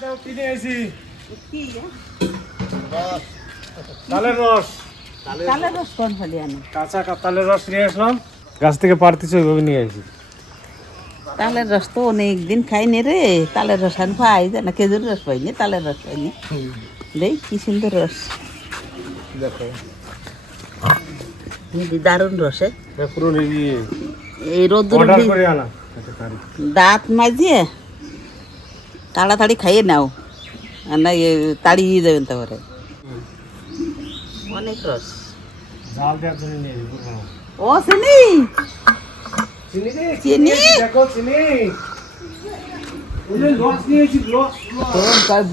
কিনে এসি তালের রস। তালের রস। কোন ফলি আনো? কাঁচা কা- তালের রস নিয়ে আসলাম। গাছ থেকে পারতেছি ওইভাবে নিয়ে আসি তালের রস তো অনেক দিন খাইনি রে। তালের রস আমি পাই না? খেজুর রস পাইনি তালের রস পাইনি দেই কি সুন্দর রস। দেখো। দারুণ রসে পুরো এই একটা তারিখ দাঁত মাজিয়ে তাড়াতাড়ি খাইয়ে নাও। আর না ইয়ে তাড়িয়ে দেবেন তারপরে। অনেক রস। ও চিনি? চিনি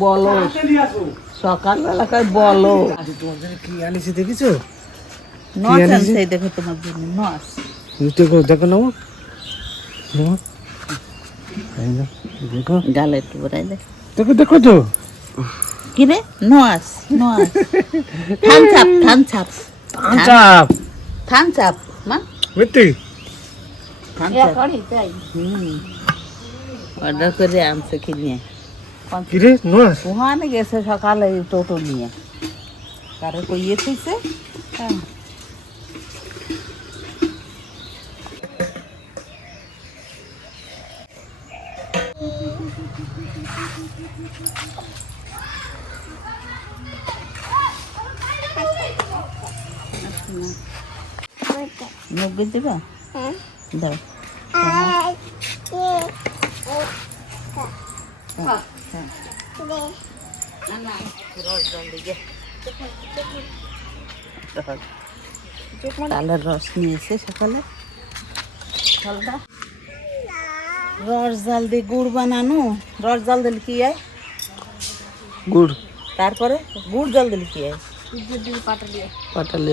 বলো। সকালবেলা কয় বলো? জন্য কি আনিছি দেখেছ? নস আনছে? দেখো তোমার জন্য দেখো দেখো নাও, দেখো গালে একটু বড়াই দে। দেখো দেখো তো। কি রে? নস নস থান চাপ থান চাপ। চাপ। থান চাপ মা। মিত্তি হুম। অর্ডার করে আনছে কিনে। কি রে? নস ওখানে গেছে সকালে টোটো নিয়ে। কারে কইয়ে থইছে হ্যাঁ। নব্বই দেবা? দাও। তালের রস নিয়েছে সকালে। রস জাল দিয়ে গুড় বানানো। রস জাল দিলে কি হয়? গুড়। তারপরে গুড় জল দিলে কি হয়? পাটালি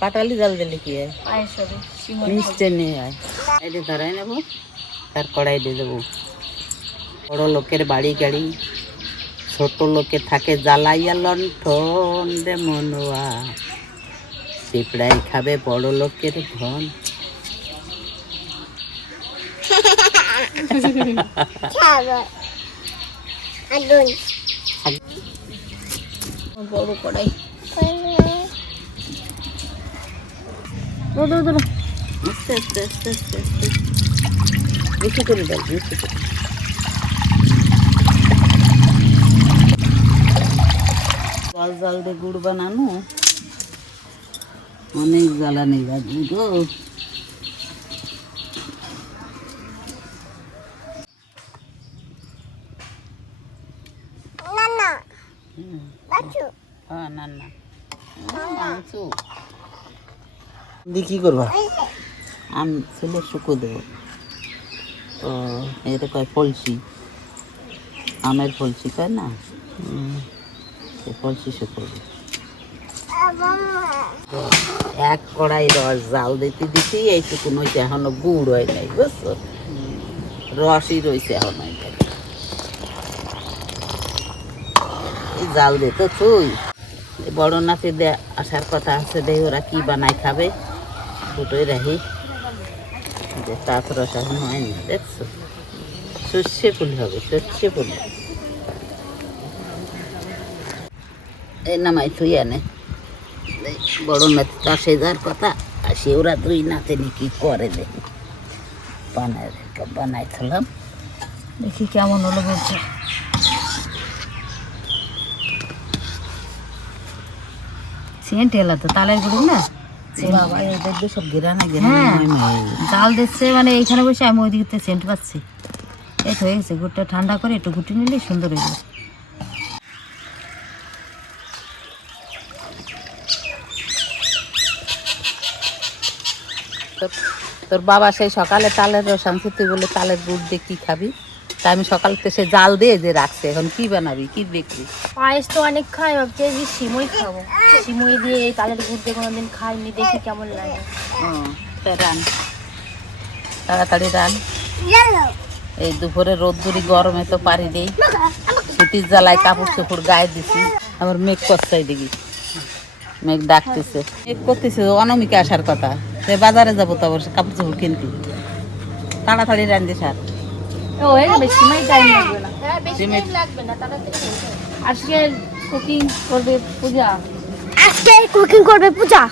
পাটালি জল দিলে কি হয়? মিষ্টি নিয়ে হয়। এটা ধরাই নেব তার কড়াই দিয়ে দেবো। বড় লোকের বাড়ি গাড়ি ছোট লোকে থাকে জ্বালাইয়া লণ্ঠন রে মনোয়া। চিপড়াই খাবে বড় লোকের ধন। বড় কড়াই ধরো, ধরো। আস্তে আস্তে আস্তে আস্তে আস্তে। বেশি করে দাও বেশি করে। জল জল দিয়ে গুড় বানানো। অনেক জ্বালানি লাগবে গো হ্যাঁ না না মাংস দিয়ে কি করবা? আম ছেলে শুকো দেবো তো এটা কয় ফলসি আমের ফলসি কয় না? সে ফলসি শুকোবে এক কড়াই রস জাল দিতে দিতে এইটুকু নইছে এখনও গুড় হয় নাই বুঝছ? রসই রয়েছে এখন এই জাল দে তো তুই। বড় নাতি দে আসার কথা আছে দে ওরা কি বানায় খাবে। দুটোই রাহি যে তাঁত রস হয়নি, দেখছ? সর্ষে ফুল হবে, সর্ষে ফুল। এই নামাই তুই আনে। বড় নাতি চাষে যার কথা, আর সে ওরা দুই নাতিনি কি করে দে বানায় বানাই থাকলাম দেখি কেমন হলো বলছে। সেন্ট এলা তো তালের গুড়ি না? হ্যাঁ। জাল দিচ্ছে মানে এইখানে বসে আমি ওই দিকে সেন্ট পাচ্ছি এই তো হয়ে গেছে গুড়টা ঠান্ডা করে একটু গুটি নিলে সুন্দর হয়ে যাবে। তোর- তোর বাবা সেই সকালে তালের রস আনছে তুই বলে তালের গুড় দিয়ে কি খাবি? তা আমি সকাল থেকে সে জাল দিয়ে যে রাখছে এখন কি বানাবি কি দেখবি পায়েস তো অনেক খাই ভাবছি যে সিমই খাব। সিমই দিয়ে এই তালের গুড় দিয়ে কোনোদিন খাইনি দেখি কেমন লাগে। রান। তাড়াতাড়ি রান। এই দুপুরে রোদ্দুরি গরমে তো পারি নেই। ছুটির জ্বালায় কাপড় চোপড় গায়ে দিছি। আমার মেঘ কষ্টাই দেখি মেঘ ডাকতেছে। মেঘ করতেছে অনমিকা আসার কথা। সে বাজারে যাব তো আবার কাপড় চোপড় কিনতে। তাড়াতাড়ি রান্ধি সার। হয়ে যাবে সিমাই টাইম লাগবে না আজকে কুকিং করবে পূজা। আজকে কুকিং করবে পূজা।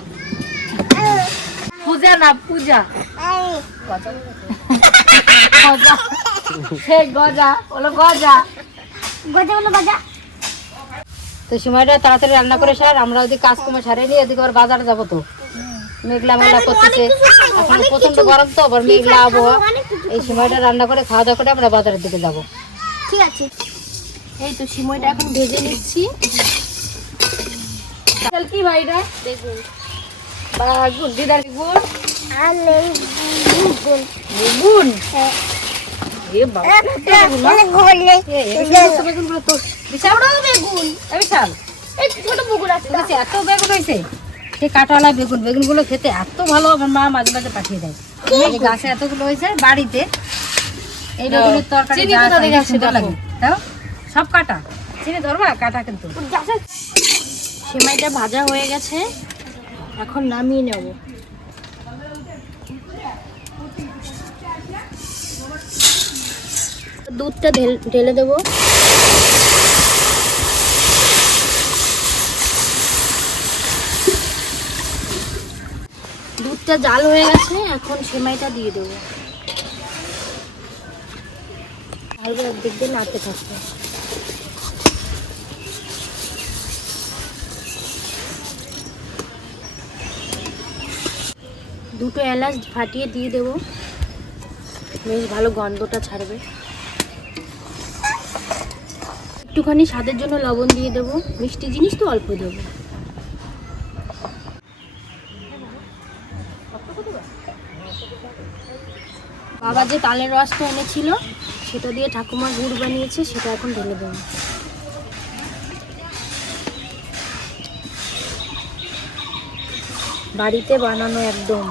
পূজা না পূজা। গজা। সে গজা বলো গজা। গজা বলো গজা। তো সময়টা তাড়াতাড়ি রান্না করে সার আমরা ওদিকে কাজ কমে সারিয়ে নিয়ে এদিকে আবার বাজারে যাব তো। মেঘলা মেঘলা করতেছে। এখন প্রচণ্ড গরম তো আবার মেঘলা আবহাওয়া। এই সময়টা রান্না করে খাওয়া দাওয়া করে আমরা বাজারের দিকে যাব ঠিক আছে এই তো সিমইটা এখন ভেজে নিচ্ছি কি দেখুন বাগুন দিদার আর বেগুন এ বাবা অনেক এই সমস্ত তো বিশাল বেগুন বিশাল এই ছোট আছে এত বেগুন হয়েছে সে কাঁটাওয়ালা বেগুন বেগুনগুলো খেতে এত ভালো আমার মা মাঝে মাঝে পাঠিয়ে দেয় গাছে এতগুলো হয়েছে বাড়িতে এই তরকারি সব কাটা। চিনি ধরবা কাটা কিন্তু। সেমাইটা ভাজা হয়ে গেছে। এখন নামিয়ে নেব। দুধটা ঢেলে দেবো। দুধটা জাল হয়ে গেছে, এখন সেমাইটা দিয়ে দেবো। দুটো এলাচ ফাটিয়ে দিয়ে দেবো। বেশ ভালো গন্ধটা ছাড়বে। একটুখানি স্বাদের জন্য লবণ দিয়ে দেবো। মিষ্টি জিনিস তো অল্প দেবো। বাবা যে তালের রসটা এনেছিল, সেটা দিয়ে ঠাকুমা গুড় বানিয়েছে, সেটা এখন ঢেলে দেবো। বাড়িতে বানানো একদম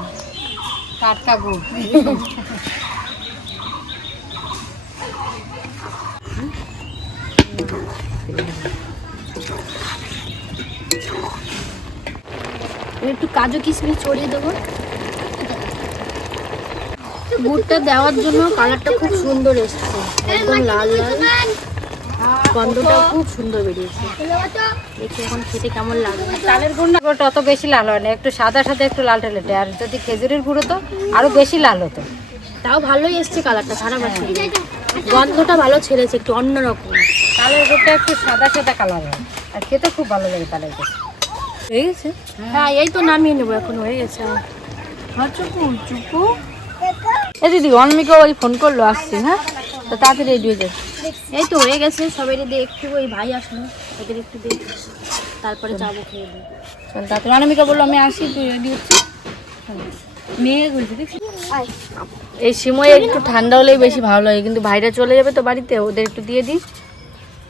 টাটকা গুড়। একটু কাজু কিশমিশ ছড়িয়ে দেবো। গুড়টা দেওয়ার জন্য কালারটা খুব সুন্দর এসছে। একদম লাল লাল। গন্ধটা খুব সুন্দর বেরিয়েছে। দেখি এখন খেতে কেমন চালের অত বেশি লাল হয় না একটু সাদা সাদা একটু লাল টেলেটে আর যদি খেজুরের গুঁড়ো তো আরও বেশি লাল হতো। তাও ভালোই এসছে কালারটা খারাপ আসেনি গন্ধটা ভালো ছেড়েছে একটু অন্যরকম তালের গুড়টা একটু সাদা সাদা কালার হয়। আর খেতে খুব ভালো লাগে তালের গুড়। হয়ে গেছে? হ্যাঁ এই তো নামিয়ে নেব এখন হয়ে গেছে হ্যাঁ চুপু চুপু। এ দিদি অনমিকে ওই ফোন করল আসছি হ্যাঁ? তো তাড়াতাড়ি রেডি হয়ে যায় এই তো হয়ে গেছে সবাই দেখতে ওই ভাই আসলো ওদের একটু দেখ তারপরে যাব খেয়ে চল তাড়াতাড়ি। অনমিকা বলল আমি আসি তুই রেডি হচ্ছিস? মেয়ে বলছি দেখছি এই সময় একটু ঠান্ডা হলেই বেশি ভালো লাগে কিন্তু ভাইরা চলে যাবে তো বাড়িতে ওদের একটু দিয়ে দিই।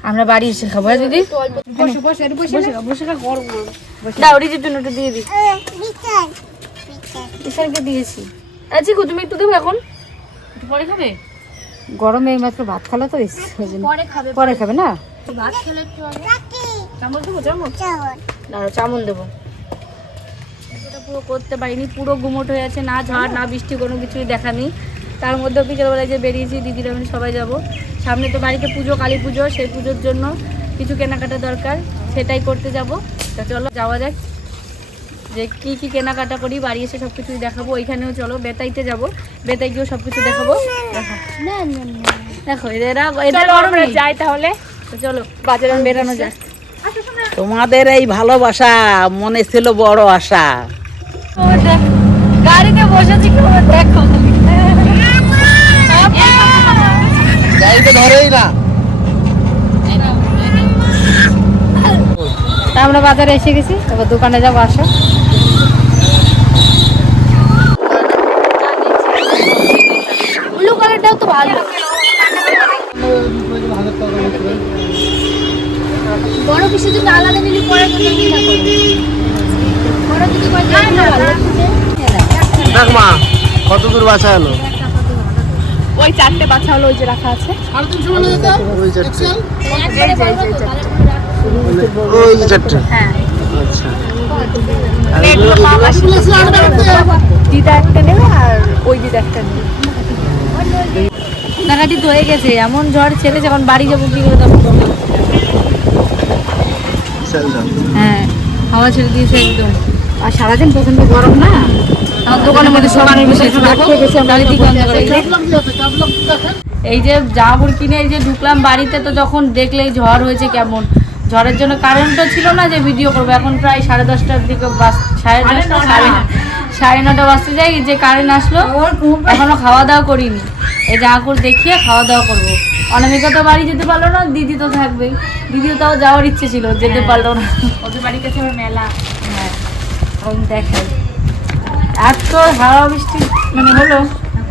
আমরা বাড়ি এসে খাব হ্যাঁ দিদি? একটু না ওরিজের জন্য একটু দিয়ে দিই। দিয়েছি। আচ্ছা তুমি একটু দেবো এখন? একটু পরে খাবে? গরমে এই মাত্র ভাত খালো তো। পরে খাবে পরে খাবে না? ভাত খেলে একটু আগে। চামচ দেবো চামচ? দাঁড়ো চামচ দেবো। এটা পুরো করতে পারিনি পুরো গুমোট হয়ে আছে না ঝড় না বৃষ্টি কোনো কিছুই দেখা নেই। তার মধ্যে বিকেলবেলায় যে বেরিয়েছি দিদিরা আমি সবাই যাব। সামনে তো বাড়িতে পুজো কালী পুজো সেই পুজোর জন্য কিছু কেনাকাটা দরকার সেটাই করতে যাব। তা চলো যাওয়া যাক। যে কি কি কেনাকাটা করি বাড়ি এসে সব কিছুই দেখাবো। ওইখানেও চলো বেতাইতে যাব। বেতাই গিয়েও সব কিছু দেখাবো। দেখো দেখো এরা এদের আমরা যাই তাহলে। চলো বাজারে বেরানো যায় তোমাদের এই ভালোবাসা মনে ছিল বড় আশা। গাড়িতে বসেছি দেখো গাড়িতে ধরেই না। তা আমরা বাজারে এসে গেছি তারপর দোকানে যাব আসো ব্লু কালারটাও তো ভালো। বড় কিছু যদি আলাদা নিলি পরে তো দেখি না বড় এটা দেখ মা কত দূর বাঁচা হলো ওই চারটে বাচ্চা হলো ওই যে রাখা আছে। ওই চারটে। ওই যে চারটে হ্যাঁ আচ্ছা দিদা একটা নেবে আর ওই দিদা একটা নেবে। দেখা কমপ্লিট হয়ে গেছে এমন ঝড় ছেড়েছে এখন বাড়ি যাব কি করে তখন হ্যাঁ হাওয়া ছেড়ে দিয়েছে একদম। আর সারাদিন প্রচণ্ড গরম না? আমার দোকানের মধ্যে। এই যে জামাপুর কিনে এই যে ঢুকলাম বাড়িতে তো যখন দেখলেই ঝড় হয়েছে কেমন। ঝড়ের জন্য কারেন্টও ছিল না যে ভিডিও করব এখন প্রায় সাড়ে দশটার দিকে বাস সাড়ে দশটা সাড়ে সাড়ে নটা বাজতে যাই যে কারেন্ট আসলো এখনও খাওয়া দাওয়া করিনি। এই জামাপুর দেখিয়ে খাওয়া দাওয়া করব। অনামিকা তো বাড়ি যেতে পারল না দিদি তো থাকবেই দিদিও তাও যাওয়ার ইচ্ছে ছিল যেতে পারল না। ওদের বাড়ির কাছে আবার মেলা। হ্যাঁ দেখাই এত হাওয়া বৃষ্টি মানে হলো?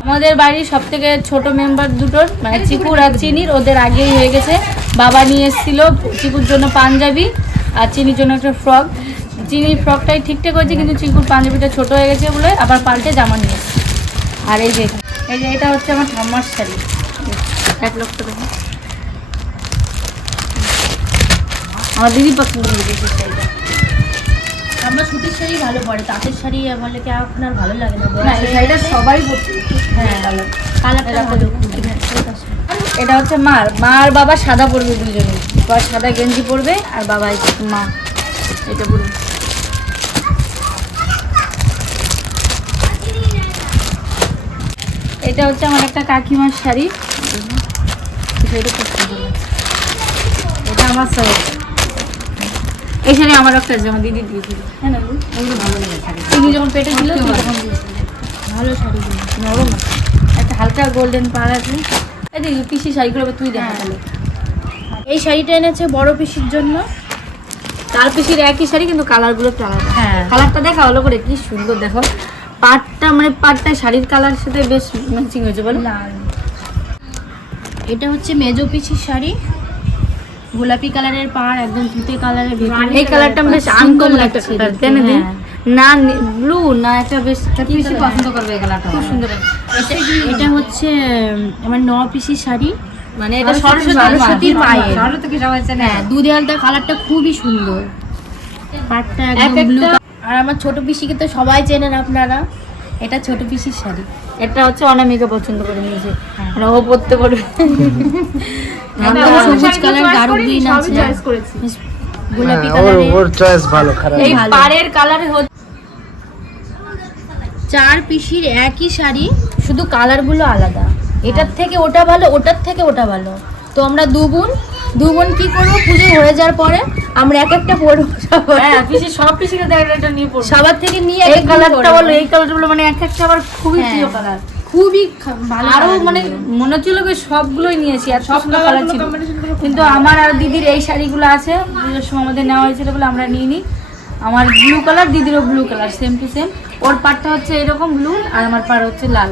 আমাদের বাড়ির সব থেকে ছোট মেম্বার দুটোর মানে চিকুর আর চিনির ওদের আগেই হয়ে গেছে। বাবা নিয়ে এসেছিল চিকুর জন্য পাঞ্জাবি আর চিনির জন্য একটা ফ্রক। চিনির ফ্রকটাই ঠিকঠাক হয়েছে কিন্তু চিকুর পাঞ্জাবিটা ছোট হয়ে গেছে বলে আবার পাল্টে জামা নিয়ে আর এই যে এই যে এটা হচ্ছে আমার ঠাম্মার শাড়ি। এক লক্ষ টাকা। আমার দিদি পছন্দ করেছে সেই শাড়িটা আমরা সুতির শাড়ি ভালো পরে তাঁতের শাড়ি বলে কি আপনার ভালো লাগে না? এই শাড়িটা সবাই পরছে। হ্যাঁ কালারটা ভালো এটা হচ্ছে মার। মা আর বাবা সাদা পরবে দুজনে। সাদা গেঞ্জি পরবে আর বাবা মা। এটা পরবে। এটা হচ্ছে আমার একটা কাকিমার শাড়ি। এটা খুব সুন্দর লাগছে। এটা আমার এই শাড়ি আমার একটা আছে দিদি দিয়েছিল হ্যাঁ না ওগুলো ভালো লাগে তুমি যখন পেটে ছিল তখন ভালো শাড়ি নরম একটা হালকা গোল্ডেন পার আছে। এই দেখ পিসি শাড়িগুলো তুই দেখা তাহলে। এই শাড়িটা এনেছে বড় পিসির জন্য। তার পিসির একই শাড়ি কিন্তু কালারগুলো একটু আলাদা। হ্যাঁ। কালারটা দেখা ভালো করে কি সুন্দর দেখো। পাটটা মানে পাটটা শাড়ির কালার সাথে বেশ ম্যাচিং হয়েছে বলো। এটা হচ্ছে মেজো পিসির শাড়ি। গোলাপি কালারের পাড় একদম তুতে কালারের এই কালারটা বেশ আনকম লাগছে তাই না দি? না ব্লু না একটা বেশ পিসি পছন্দ করবে এই কালারটা? খুব সুন্দর এটা এটা হচ্ছে আমার ন পিসির শাড়ি। মানে এটা সরস্বতী- সরস্বতীর পায়ে। সরস্বতীকে সবাই চেনে হ্যাঁ দু দেওয়ালটা কালারটা খুবই সুন্দর। পাটটা একদম ব্লু আর আমার ছোট পিসিকে তো সবাই চেনেন আপনারা। এটা ছোট পিসির শাড়ি। এটা হচ্ছে অনামিকা পছন্দ করে নিয়েছে। মানে ও পড়তে পারবে। সবুজ কালার গাঢ় গ্রিন আছে। গোলাপি হ্যাঁ, ওর কালারের চয়েস ভালো খারাপ। এই পাড়ের কালার হচ্ছে চার পিসির একই শাড়ি শুধু কালারগুলো আলাদা। এটার থেকে ওটা ভালো ওটার থেকে ওটা ভালো। তো আমরা দু বোন দু বোন কি করব? পুজো হয়ে যাওয়ার পরে আমরা এক একটা পরবো। হ্যাঁ সব পিসিকে দেখ নিয়ে পড়বে। সবার থেকে নিয়ে এই কালারটা বলো এই কালারটা বলো মানে এক একটা আবার খুবই হ্যাঁ। প্রিয় কালার খুবই ভালো আরও মানে মনে হচ্ছিল কি সবগুলোই নিয়েছি আর সব কালার ছিল। কিন্তু আমার আর দিদির এই শাড়িগুলো আছে পুজোর সময় আমাদের নেওয়া হয়েছিল বলে আমরা নিয়ে নিই আমার blue colour দিদিরও blue colour same to same ওর পাটটা হচ্ছে এরকম ব্লু আর আমার পাড় হচ্ছে লাল।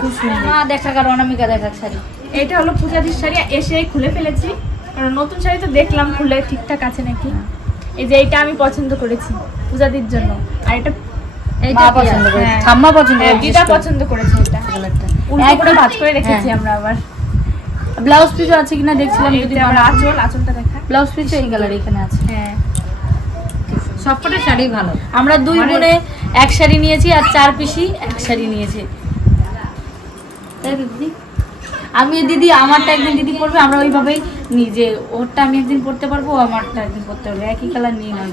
খুব সুন্দর। মা দেখাক আর অনামিকা দেখাক শাড়ি। এটা হলো পূজাদির শাড়ি এসে খুলে ফেলেছি। কারণ নতুন শাড়ি তো দেখলাম খুলে ঠিকঠাক আছে নাকি? এই যে এইটা আমি পছন্দ করেছি পূজাদির জন্য। আর এটা মা পছন্দ করে হ্যাঁ। ঠাম্মা পছন্দ হ্যাঁ, দিদা পছন্দ করেছে এটা। উল্টো করে ভাজ করে রেখেছি হ্যাঁ। আমরা আবার। ব্লাউজ আছে কিনা দেখছিলাম এই যদি যে আমরা আঁচল আঁচলটা দেখা। ব্লাউজ পিসও এই কালার এখানে আছে। হ্যাঁ। সবকটা শাড়ি ভালো। আমরা দুই বোনে এক শাড়ি নিয়েছি আর চার পিসি এক শাড়ি নিয়েছি। তাই দিদি? আমি দিদি, আমারটা একদিন দিদি পরবে আমরা ওইভাবেই নিজে, ওরটা আমি একদিন পরতে পারব, আমারটা একদিন পরতে পারব, একই কালার নিয়ে নয়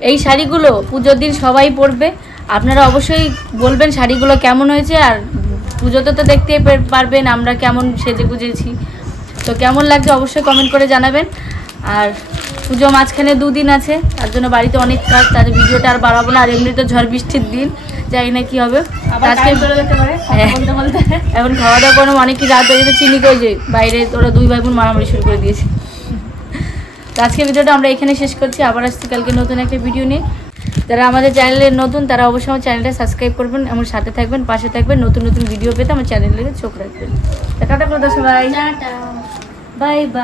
এই শাড়িগুলো পুজোর দিন সবাই পরবে। আপনারা অবশ্যই বলবেন শাড়িগুলো কেমন হয়েছে, আর পুজোতে তো দেখতেই পে- পারবেন আমরা কেমন সেজে গুজেছি। তো কেমন লাগছে অবশ্যই কমেন্ট করে জানাবেন। আর পুজো মাঝখানে দুদিন আছে, তার জন্য বাড়িতে অনেক কাজ, তার ভিডিওটা আর বাড়াবো না, আর এমনি তো ঝড় বৃষ্টির দিন, জানি না কি হবে। যেতে হ্যাঁ। এখন খাওয়া দাওয়া করে অনেকই রাত হয়ে গেছে চিনি যে বাইরে ওরা দুই ভাই বোন মারামারি শুরু করে দিয়েছে। তো আজকে ভিডিওটা আমরা এখানে শেষ করছি আবার আসছি কালকে নতুন একটা ভিডিও নিয়ে। যারা আমাদের চ্যানেলের নতুন তারা অবশ্যই আমার চ্যানেলটা সাবস্ক্রাইব করবেন আমার সাথে থাকবেন পাশে থাকবেন নতুন নতুন ভিডিও পেতে আমার চ্যানেলে চোখ রাখবেন। টাটা করে দাও সবাই বাই বাই